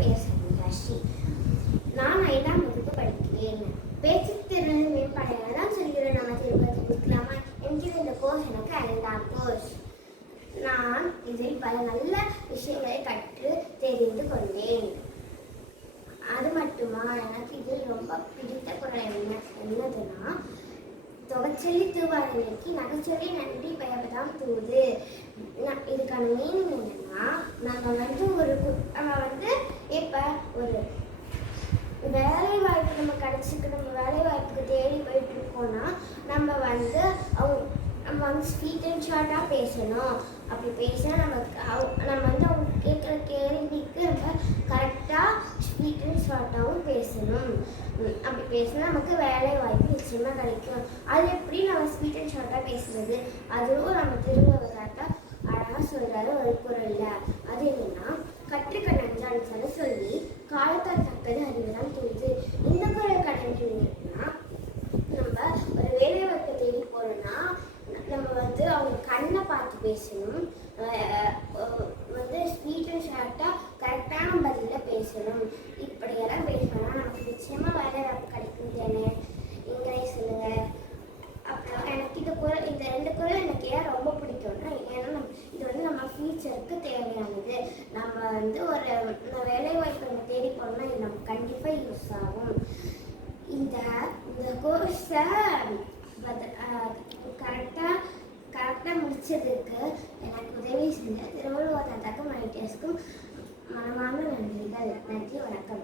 பெயர் சந்திராஸ்ரீ. நான் 5ஆம் வகுப்பு படிக்கிறேன். பேச்சுத்திறன் மேம்பாடுகளை தான் சொல்கிறேன். நம்ம தெரிவிக்கலாமா என்கிற இந்த கோர்ஸ் எனக்கு 5ஆம் கோர்ஸ். நான் இதில் பல நல்ல விஷயங்களை கற்று தெரிந்து கொண்டேன். அது மட்டுமா, எனக்கு இதில் ரொம்ப பிடித்த குரல் என்னதுன்னா, தொகைச்சொல்லி தூவாரலைக்கு நகைச்சொல்லி நன்றி பயப்பதாம் தூது. இதுக்கான மீனிங் என்னன்னா, நம்ம இப்ப ஒரு வேலை வாய்ப்பு நம்ம வேலை வாய்ப்புக்கு தேடி போயிட்டு இருக்கோம்னா நம்ம ஸ்வீட் அண்ட் ஷார்ட்டாக பேசணும். அப்படி பேசினா அவங்க கேட்குற கேள்விக்கு நம்ம கரெக்டாக ஸ்வீட் அண்ட் ஷார்ட்டாகவும் பேசணும். அப்படி பேசினா நமக்கு வேலை வாய்ப்பு நிச்சயமாக கிடைக்கும். அது எப்படி நம்ம ஸ்வீட் அண்ட் ஷார்ட்டாக பேசுறது, அதுவும் நம்ம திருவள்ளுவராட்டா அழகாக சொல்கிறாரு ஒரு குரல்ல. அது என்னன்னா, கற்றுக்க நஞ்சான்னு சொல்லி காலத்தால் தக்கது அறிவுதான் தூது. இந்த குரல் கடன்னா, நம்ம ஒரு வேலை வாய்ப்பை தேடி போறோம்னா நம்ம அவங்க கண்ணை பார்த்து பேசணும். ஸ்வீட் அண்ட் ஷார்ட்டாக கரெக்டான பதிலில் பேசணும். இப்படியெல்லாம் பேசணும்னா நமக்கு நிச்சயமாக வேலை வாய்ப்பு கிடைக்கும் தானே. நீங்களே சொல்லுங்க. அப்புறம் எனக்கு இந்த 2 குரல் எனக்கு ஏன் ரொம்ப பிடிக்கும்னா, ஏன்னா இது நம்ம ஃபியூச்சருக்கு தேவையானது. நம்ம ஒரு வேலை வாய்ப்பு தேடி போனோம்னா இது நமக்கு கண்டிப்பாக யூஸ் ஆகும். இந்த கோர்ஸை கரெக்டாக முடிச்சதுக்கு எனக்கு உதவி செஞ்ச திருவள்ளுவர் தாத்தாக்கும் மைட்டர்ஸ்க்கும் மனமான நன்றிகள். நன்றி, வணக்கம்.